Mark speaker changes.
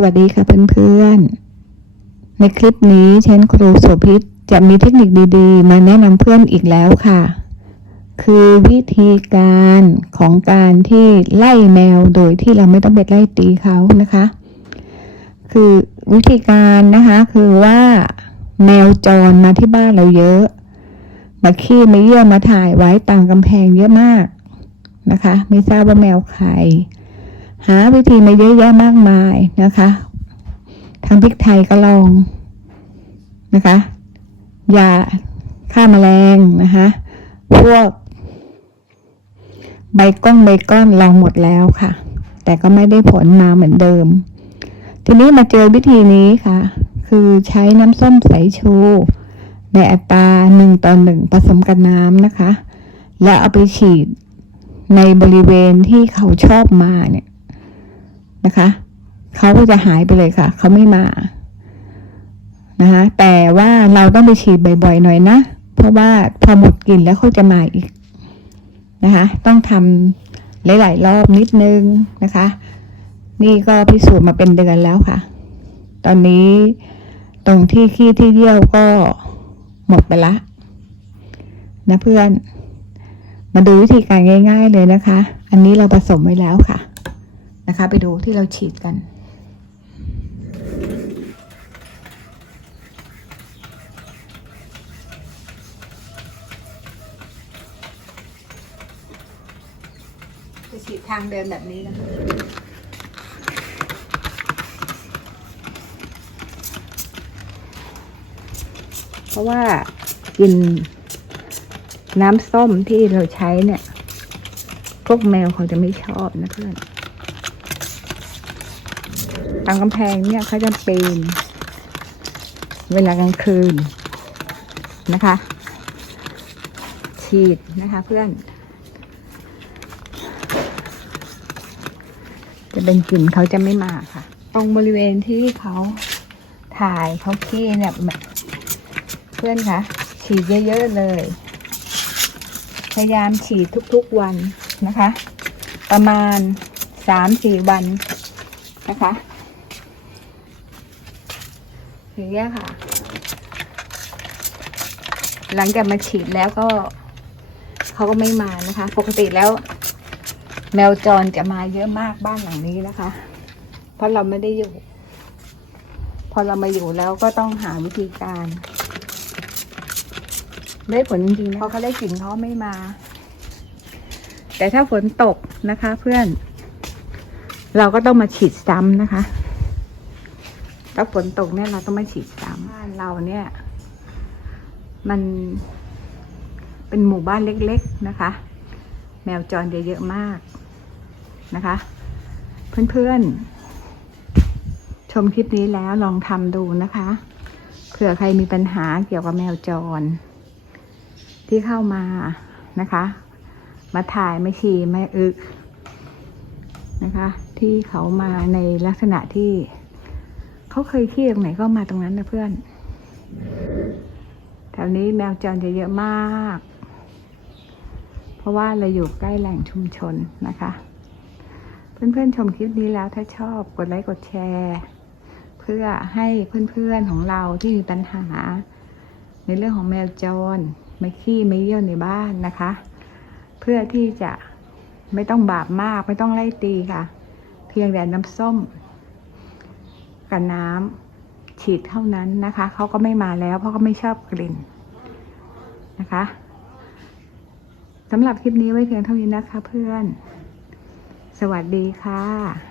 Speaker 1: สวัสดีค่ะเพื่อนๆ ในคลิปนี้ฉันครูโสภิตจะมีเทคนิคดีๆ มาแนะนำเพื่อนอีกแล้วค่ะ คือวิธีการของการที่ไล่แมวโดยที่เราไม่ต้องไปไล่ตีเขานะคะ คือวิธีการนะคะคือว่าแมวจรมาที่บ้านเราเยอะ มาขี้มาเยี่ยมมาถ่ายไว้ตามกำแพงเยอะมากนะคะ ไม่ทราบว่าแมวใคร หาวิธีมาเยอะแยะมากมายนะคะทางพริกไทยก็ลองนะคะยาฆ่าแมลงนะคะพวก ใบก้องใบก้อนลองหมดแล้วค่ะ แต่ก็ไม่ได้ผลมาเหมือนเดิม ทีนี้มาเจอวิธีนี้ค่ะ คือใช้น้ำส้มสายชู ในอัตราหนึ่งต่อหนึ่งผสมกับน้ำนะคะ แล้วเอาไปฉีดในบริเวณที่เขาชอบมาเนี่ย นะคะ เขาก็จะหายไปเลยค่ะ เขาไม่มานะคะแต่ว่าเราต้องไปฉีดบ่อยๆหน่อยนะ เพราะว่าพอหมดกลิ่นแล้วเขาจะมาอีกนะคะ ต้องทำหลายๆรอบนิดนึงนะคะ นี่ก็พิสูจน์มาเป็นเดือนแล้วค่ะ ตอนนี้ตรงที่ขี้ที่เยี่ยวก็หมดไปละนะเพื่อน มาดูวิธีการง่าย ๆเลยนะคะ อันนี้เราผสมไว้แล้วค่ะ นะคะ ไปดูที่เราฉีดกัน จะฉีดทางเดินแบบนี้นะคะเพราะว่ากินน้ำส้มที่เราใช้เนี่ย พวกแมวเขาจะไม่ชอบนะเพื่อน ตามกำแพงเนี่ยเขาจะปีนเวลากลางคืนนะคะ ฉีดนะคะเพื่อน จะเป็นกลิ่นเขาจะไม่มาค่ะ ตรงบริเวณที่เขาถ่ายเขาขี้เนี่ยเพื่อนคะฉีดเยอะๆเลย พยายามฉีดทุกๆวันนะคะ ประมาณสามสี่วันนะคะ อย่างเงี้ยค่ะ หลังจากมาฉีดแล้วก็เขาก็ไม่มานะคะ ปกติแล้ว แมวจรจะมาเยอะมากบ้านหลังนี้นะคะ เพราะเราไม่ได้อยู่ พอเรามาอยู่แล้วก็ต้องหาวิธีการ ได้ผลจริงๆนะพอเขาได้กลิ่นเขาไม่มา แต่ถ้าฝนตกนะคะ เพื่อน เราก็ต้องมาฉีดซ้ำนะคะ ถ้าฝนตกเนี่ยเราต้องมาฉีดซ้ำบ้านเราเนี่ย มันเป็นหมู่บ้านเล็กๆนะคะ แมวจรเยอะๆมากนะคะ เพื่อนๆ ชมคลิปนี้แล้วลองทำดูนะคะเผื่อใครมีปัญหาเกี่ยวกับแมวจร ที่เข้ามานะคะ มาถ่ายไม่ฉี่ไม่อึนะคะ ที่เขามาในลักษณะที่ เขาเคยขี้ตรงไหนก็มาตรงนั้นนะเพื่อน แถวนี้แมวจรจะเยอะมาก เพราะว่าเราอยู่ใกล้แหล่งชุมชนนะคะ เพื่อนๆชมคลิปนี้แล้วถ้าชอบกดไลค์กดแชร์ เพื่อให้เพื่อนๆของเราที่มีปัญหา ในเรื่องของแมวจรไม่ขี้ไม่เยี่ยวในบ้านนะคะ เพื่อที่จะไม่ต้องบาปมากไม่ต้องไล่ตีค่ะ เพียงแต่น้ำส้ม กับน้ำฉีดเท่านั้นนะคะ เขาก็ไม่มาแล้ว เพราะเขาไม่ชอบกลิ่นนะคะสำหรับคลิปนี้ไว้เพียงเท่านี้นะคะเพื่อน สวัสดีค่ะ